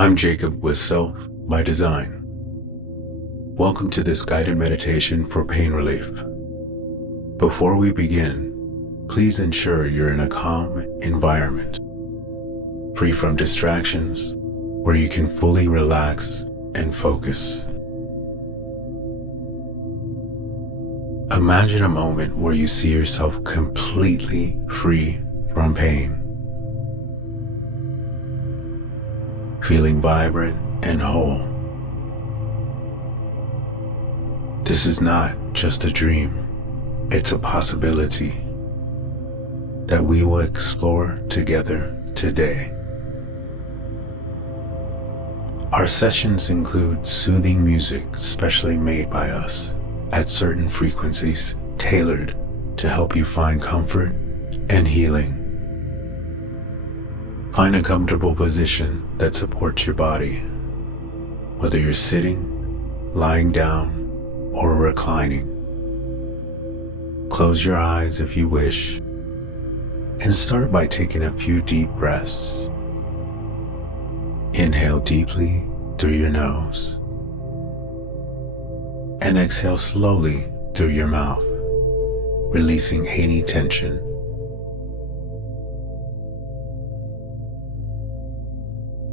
I'm Jacob with Self by Design. Welcome to this guided meditation for pain relief. Before we begin, please ensure you're in a calm environment, free from distractions, where you can fully relax and focus. Imagine a moment where you see yourself completely free from pain, feeling vibrant and whole. This is not just a dream, it's a possibility that we will explore together today. Our sessions include soothing music specially made by us at certain frequencies tailored to help you find comfort and healing. Find a comfortable position that supports your body, whether you're sitting, lying down, or reclining. Close your eyes if you wish, and start by taking a few deep breaths. Inhale deeply through your nose, and exhale slowly through your mouth, releasing any tension.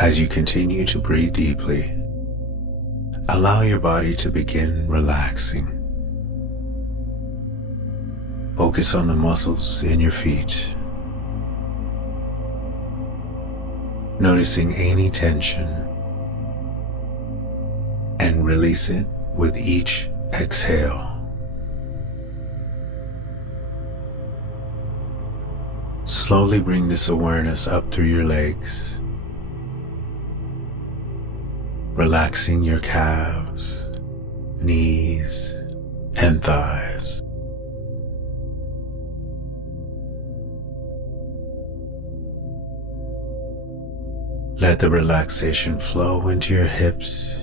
As you continue to breathe deeply, allow your body to begin relaxing. Focus on the muscles in your feet, noticing any tension, and release it with each exhale. Slowly bring this awareness up through your legs, relaxing your calves, knees, and thighs. Let the relaxation flow into your hips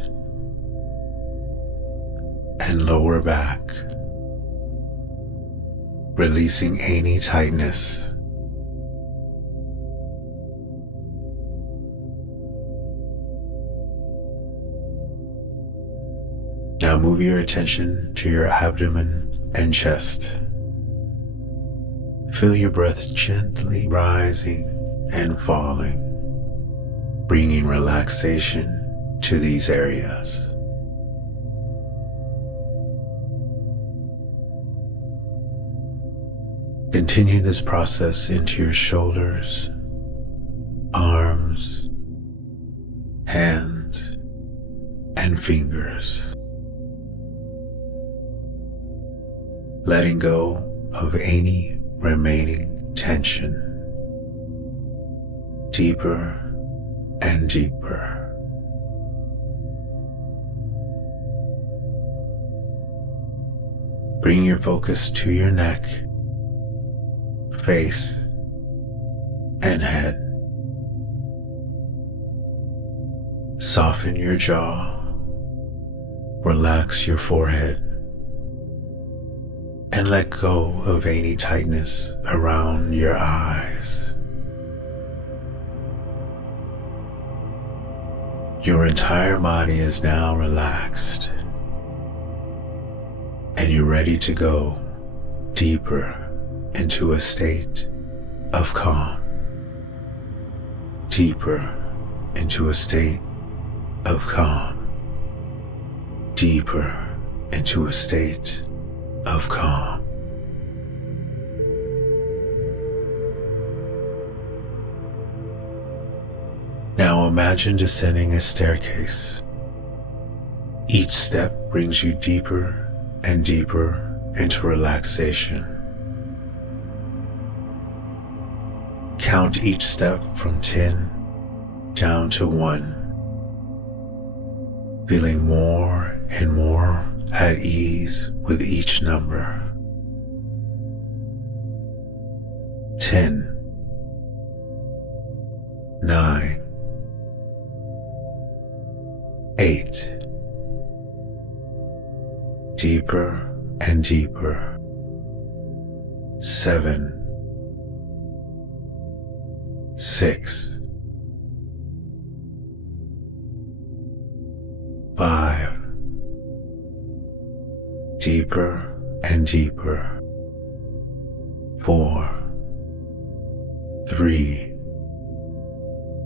and lower back, releasing any tightness. Now move your attention to your abdomen and chest. Feel your breath gently rising and falling, bringing relaxation to these areas. Continue this process into your shoulders, arms, hands, and fingers, letting go of any remaining tension, deeper and deeper. Bring your focus to your neck, face, and head. Soften your jaw, relax your forehead, and let go of any tightness around your eyes. Your entire body is now relaxed, and you're ready to go deeper into a state of calm, deeper into a state of calm, deeper into a state of calm. Now imagine descending a staircase. Each step brings you deeper and deeper into relaxation. Count each step from 10 down to 1, feeling more and more at ease with each number. 10, 9, 8, deeper and deeper. 7, 6, deeper and deeper. 4, 3,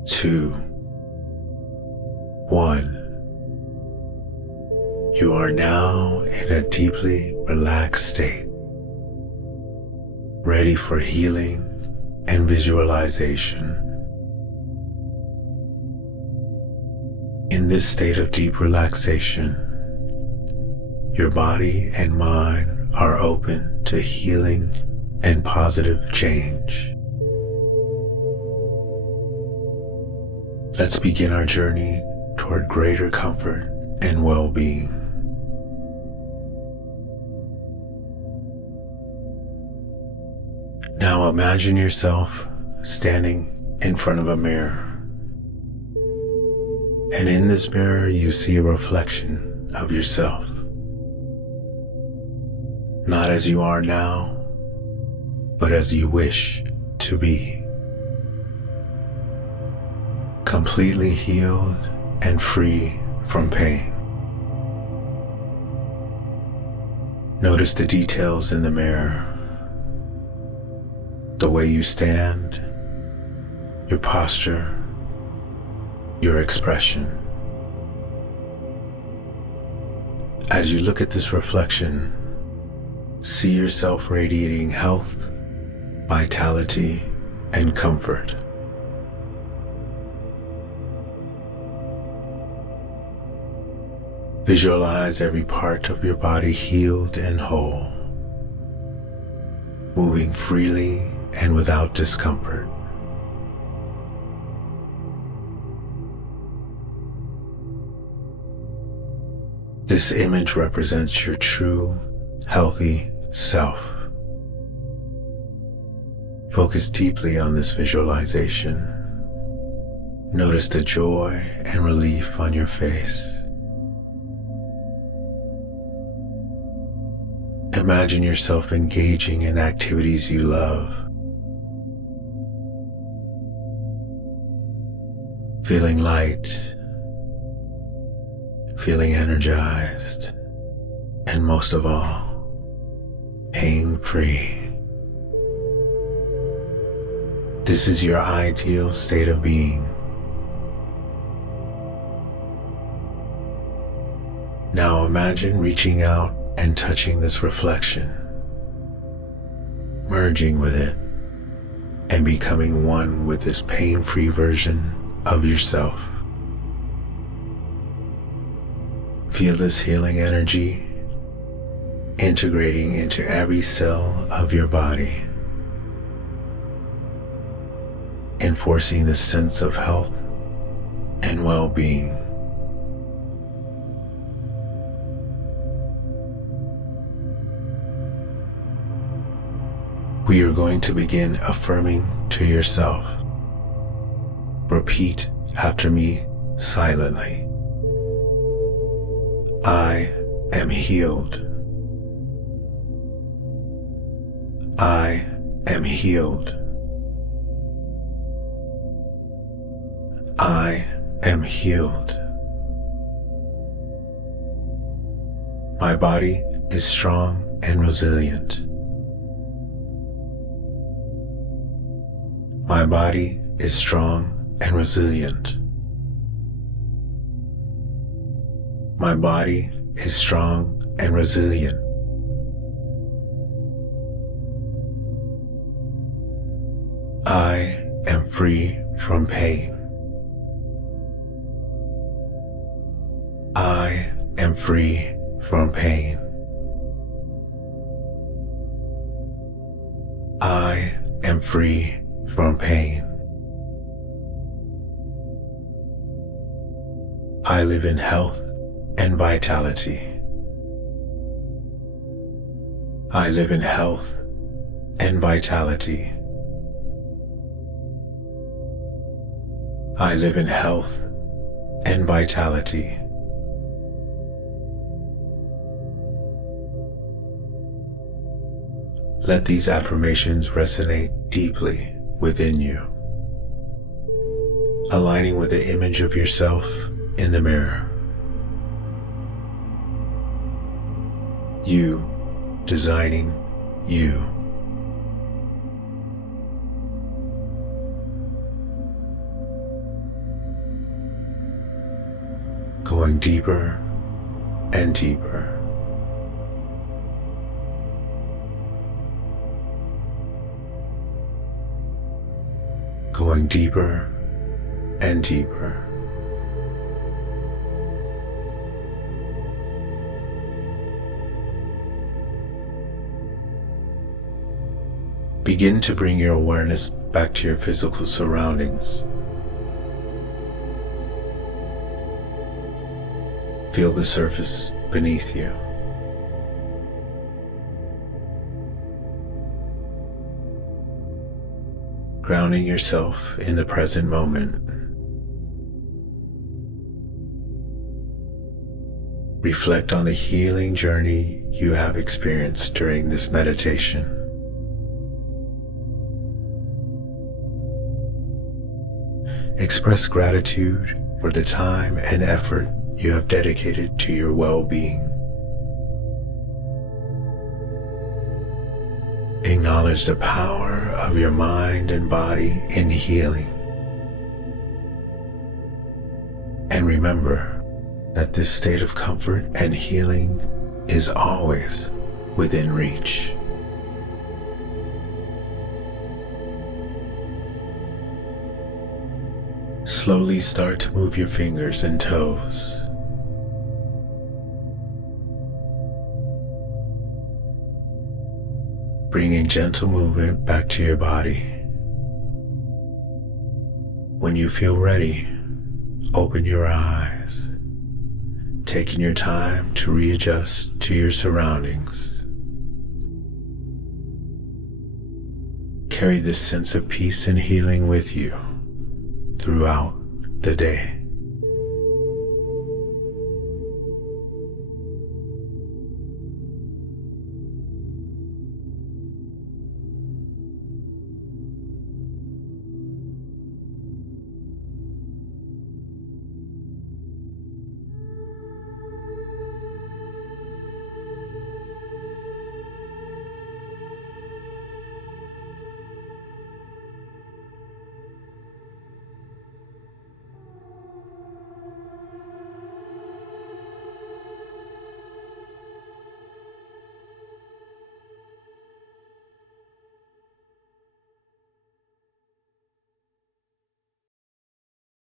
2, 1. You are now in a deeply relaxed state, ready for healing and visualization. In this state of deep relaxation, your body and mind are open to healing and positive change. Let's begin our journey toward greater comfort and well-being. Now imagine yourself standing in front of a mirror. And in this mirror, you see a reflection of yourself. Not as you are now, but as you wish to be. Completely healed and free from pain. Notice the details in the mirror. The way you stand, your posture, your expression. As you look at this reflection, see yourself radiating health, vitality, and comfort. Visualize every part of your body healed and whole, moving freely and without discomfort. This image represents your true, healthy self. Focus deeply on this visualization. Notice the joy and relief on your face. Imagine yourself engaging in activities you love, feeling light, feeling energized, and most of all, pain-free. This is your ideal state of being. Now imagine reaching out and touching this reflection, merging with it, and becoming one with this pain-free version of yourself. Feel this healing energy integrating into every cell of your body, enforcing this sense of health and well-being. We are going to begin affirming to yourself. Repeat after me silently. I am healed. I am healed. I am healed. My body is strong and resilient. My body is strong and resilient. My body is strong and resilient. I am free from pain. I am free from pain. I am free from pain. I live in health and vitality. I live in health and vitality. I live in health and vitality. Let these affirmations resonate deeply within you, aligning with the image of yourself in the mirror. You designing you. Going deeper and deeper. Going deeper and deeper. Begin to bring your awareness back to your physical surroundings. Feel the surface beneath you. Grounding yourself in the present moment. Reflect on the healing journey you have experienced during this meditation. Express gratitude for the time and effort you have dedicated to your well-being. Acknowledge the power of your mind and body in healing. And remember that this state of comfort and healing is always within reach. Slowly start to move your fingers and toes. Bringing gentle movement back to your body. When you feel ready, open your eyes, taking your time to readjust to your surroundings. Carry this sense of peace and healing with you throughout the day.